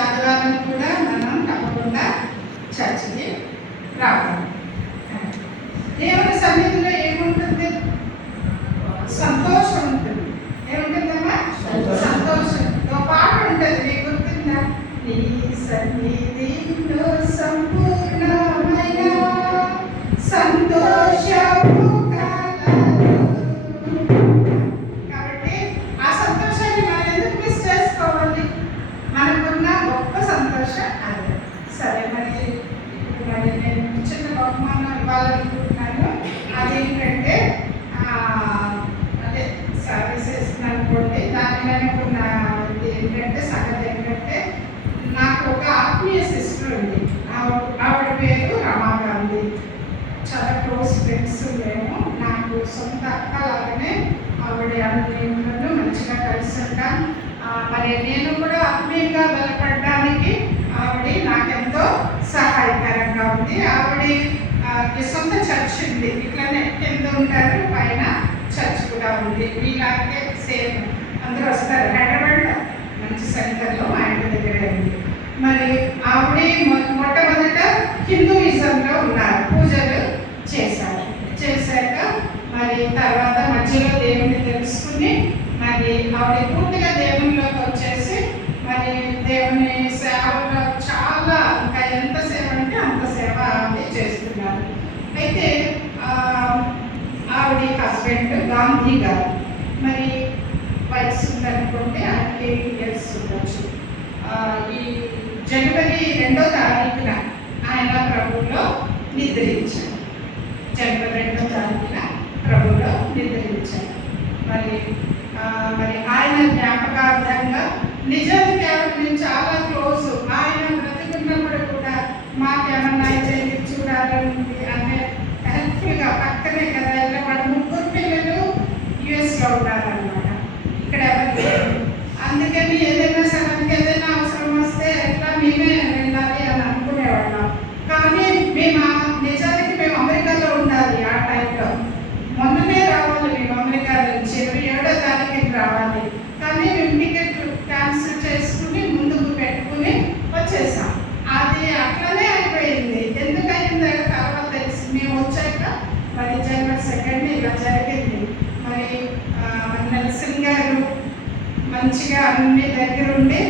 ఆదివారం కూడా మనం తప్పకుండా చర్చికి రావాలి. దేవుని సన్నిధిలో ఏముంటుంది? సంతోషం ఉంటుంది. ఏముంటుందమ్మా? సంతోషంతో పాట ఉంటుంది. మీకు గుర్తుందా? నీ సన్నిధిలో సంపూర్ణమైన సంతోషము కలదు. కాబట్టి ఆ సంతోషాన్ని మనం ఎందుకు మిస్ చేసుకోవాలి? మనకున్న గొప్ప సంతోషం అదే. సరే, మరి నేను చిన్న బహుమానం ఇవ్వాలనుకుంటున్నాను. అదేంటంటే అదే సర్వీస్ చేస్తున్నాను అనుకోండి. దాని వెనకున్న ఏంటంటే సంగతి ఏంటంటే, నాకు ఒక ఆత్మీయ సిస్టర్ ఉంది. ఆవిడ పేరు రమాగాంధీ. చాలా క్లోజ్ ఫ్రెండ్స్ మేము. నాకు సొంత అక్క లాగానే ఆవిడ అన్నింటిలో మంచిగా కలిసి ఉంటాం. మరి నేను కూడా ఆత్మీయంగా బలపడడానికి ఆవిడ నాకెంతో సహాయకరంగా ఉంది. ఆవిడ సొంత చర్చ్ ఉంది. ఇట్లానే కింద ఉంటారు, పైన చర్చ్ కూడా ఉంది. మీలాగే సేమ్ అందరూ వస్తారు. హైదరాబాద్లో మంచి సెంటర్లో మా ఇంటి దగ్గర ఉంది. మరి ఆవిడ మొట్టమొదట హిందూయిజంలో ఉన్నారు, పూజలు చేశాక మరి తర్వాత మధ్యలో దేవుని తెలుసుకుని మరి ఆవిడ పూర్తిగా దేవునిలోకి వచ్చేసి మరి దేవుని సేవలో చాలా ఇంకా ఎంత సేవ అంటే అంత సేవ ఆవిడ చేస్తున్నారు. అయితే ఆవిడ హస్బెండ్ గాంధీ గారు, మరి వయసు ఉందనుకుంటే ఆయనకి 80 years ఉండొచ్చు. ఈ జనవరి 2వ తారీఖున ఆయన ప్రభువులో నిద్రించారు. జనవరి 2వ తారీఖున ప్రభువులో నిద్రించారు. మరి ఆయన జ్ఞాపకార్థంగా నిజానికి నేను చాలా క్లోజ్. ఆయన బ్రతికున్నప్పుడు కూడా మాకేమన్నా చూడాలని అంటే హెల్ప్ఫుల్గా పక్కనే కదా. వాళ్ళ 3 పిల్లలు యుఎస్లో ఉన్నారనమాట, ఇక్కడ ఎవరు లేరు. అందుకని ఏదైనా సడన్గా ఏదైనా అవసరం వస్తే ఎట్లా మేమే వెళ్ళాలి అని అనుకునేవాళ్ళం. కానీ నిజానికి మేము అమెరికాలో ఉండాలి ఆ టైంలో. మొన్ననే రావాలి మేము అమెరికా నుంచి, 27వ తారీఖుకి రావాలి. కానీ మేము టికెట్ క్యాన్సిల్ చేసుకుని ముందుకు పెట్టుకుని వచ్చేసాం. అది అట్లనే అయిపోయింది. ఎందుకయిందో తర్వాత తెలిసి మేము వచ్చాక మరి జనవరి 2nd ఇలా జరిగింది. మరి నెల్సన్ గారు మంచిగా అన్ని దగ్గరుండి